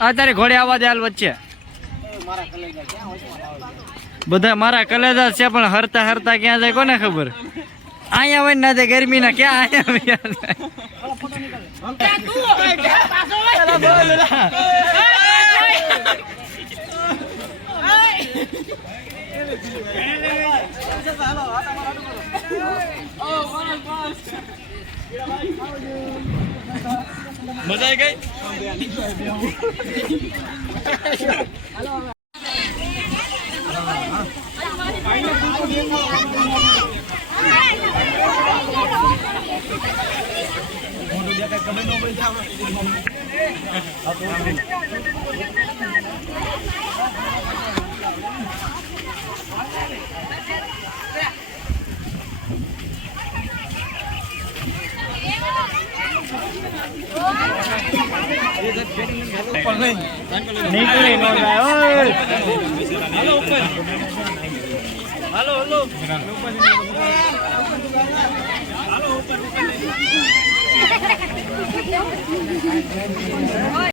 અત્યારે ઘોડે આવા દે હાલ વચ્ચે બધા મારા કલેજા છે પણ હરતા હરતા ક્યાં જાય કોને ખબર અહીંયા હોય ના જાય ગરમી ના ક્યાં મજા આવી હાલો